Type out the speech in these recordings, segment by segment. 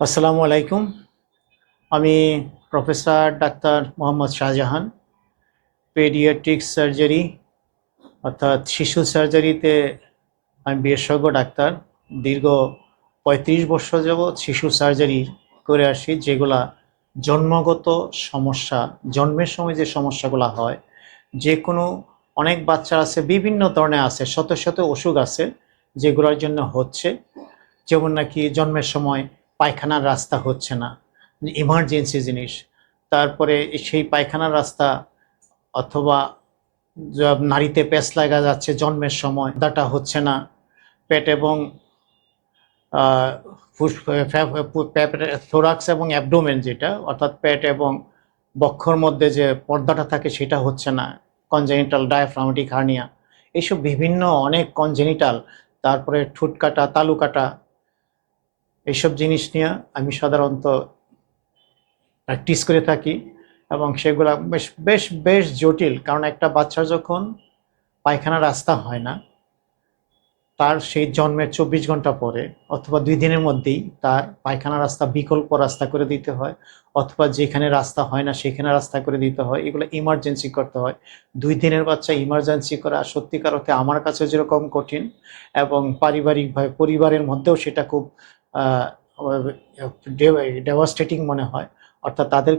আসসালামু আলাইকুম। আমি professor doctor Mohammad Shahjahan, paediatric surgery অর্থাৎ শিশু সার্জারিতে আমি বিশেষজ্ঞ ডাক্তার। দীর্ঘ ৩৫ বছর যাবৎ শিশু সার্জারি করে আসি, যেগুলা জন্মগত সমস্যা, জন্মের সময় যে সমস্যাগুলো হয়, যে কোনো অনেক বাচ্চা আছে, বিভিন্ন ধরনের আছে, শত শত অসুখ আছে যেগুলোর জন্য হচ্ছে। যেমন নাকি জন্মের সময় পায়খানার রাস্তা হচ্ছে না, ইমার্জেন্সি জিনিস। তারপরে সেই পায়খানার রাস্তা অথবা নাড়িতে প্যাঁচ লাগা যাচ্ছে জন্মের সময়, দাটা হচ্ছে না। পেট এবং থোরাক্স এবং অ্যাবডোমেন, যেটা অর্থাৎ পেট এবং বক্ষর মধ্যে যে পর্দাটা থাকে সেটা হচ্ছে না, কনজেনিটাল ডায়াফ্রামেটিক হার্নিয়া, এইসব বিভিন্ন অনেক কনজেনিটাল। তারপরে ঠোঁট কাটা, তালু কাটা, এইসব জিনিস নিয়ে আমি সাধারণত প্র্যাকটিস করে থাকি। এবং সেগুলো বেশ বেশ বেশ জটিল, কারণ একটা বাচ্চার যখন পায়খানা রাস্তা হয় না, তার সেই জন্মের ২৪ ঘন্টা পরে অথবা ২ দিনের মধ্যেই তার পায়খানা রাস্তা বিকল্প রাস্তা করে দিতে হয়, অথবা যেখানে রাস্তা হয় না সেখানে রাস্তা করে দিতে হয়। এগুলো ইমার্জেন্সি করতে হয়। ২ দিনের বাচ্চা ইমার্জেন্সি করা সত্যিকার অর্থে আমার কাছে যেরকম কঠিন, এবং পারিবারিকভাবে পরিবারের মধ্যেও সেটা খুব ডেভাস্টেটিং মনে হয়। অর্থাৎ তাদের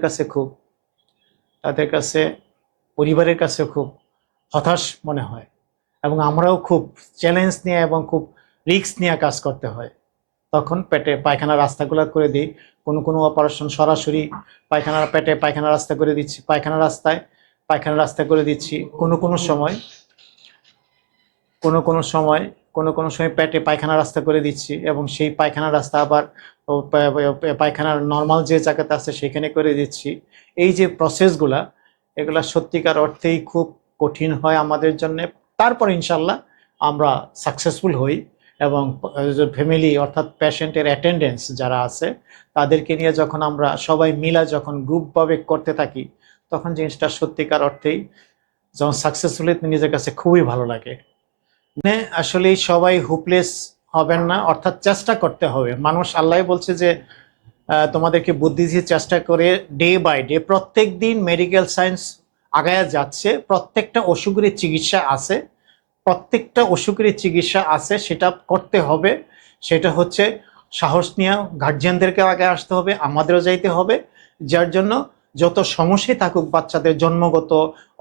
কাছে পরিবারের কাছে খুব হতাশ মনে হয়, এবং আমরাও খুব চ্যালেঞ্জ নিয়ে এবং খুব রিস্ক নিয়ে কাজ করতে হয়। তখন পেটে পায়খানা রাস্তাগুলো করে দিই। কোনো কোনো অপারেশন সরাসরি পেটে পায়খানা রাস্তা করে দিচ্ছি, পায়খানা রাস্তা করে দিচ্ছি। কোনো কোনো সময় পেটে পায়খানা রাস্তা করে দিচ্ছি, এবং সেই পায়খানা রাস্তা আবার পায়খানার নর্মাল যে জায়গাতে আছে সেখানে করে দিচ্ছি। এই যে প্রসেসগুলা, এগুলা সত্যিকার অর্থেই খুব কঠিন হয় আমাদের জন্য। তারপর ইনশাল্লাহ আমরা সাকসেসফুল হই, এবং ফ্যামিলি অর্থাৎ পেশেন্টের অ্যাটেন্ডেন্স যারা আছে তাদেরকে নিয়ে যখন আমরা সবাই মিলা যখন গ্রুপভাবে করতে থাকি, তখন জিনিসটা সত্যিকার অর্থেই যখন সাকসেসফুল নিজের কাছে খুবই ভালো লাগে। আসলে সবাই হোপলেস হবেন না, অর্থাৎ চেষ্টা করতে হবে। মানুষ, আল্লাহ বলছে যে তোমাদেরকে বুদ্ধি দিয়ে চেষ্টা করে ডে বাই ডে প্রত্যেক দিন মেডিকেল সায়েন্স আগায়া যাচ্ছে, প্রত্যেকটা অসুখেরই চিকিৎসা আছে, সেটা করতে হবে। সেটা হচ্ছে সাহস নিয়ে গার্জিয়ানদেরকে আগে আসতে হবে, আমাদেরও যাইতে হবে। যার জন্য যত সমস্যাই থাকুক বাচ্চাদের, জন্মগত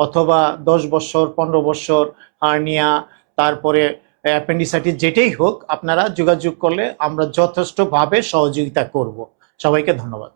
অথবা 10 বছর 15 বছর হার্নিয়া, তারপরে অ্যাপেন্ডিসাইটিস, যেটাই হোক, আপনারা যোগাযোগ করলে আমরা যথেষ্টভাবে সহযোগিতা করব। সবাইকে ধন্যবাদ।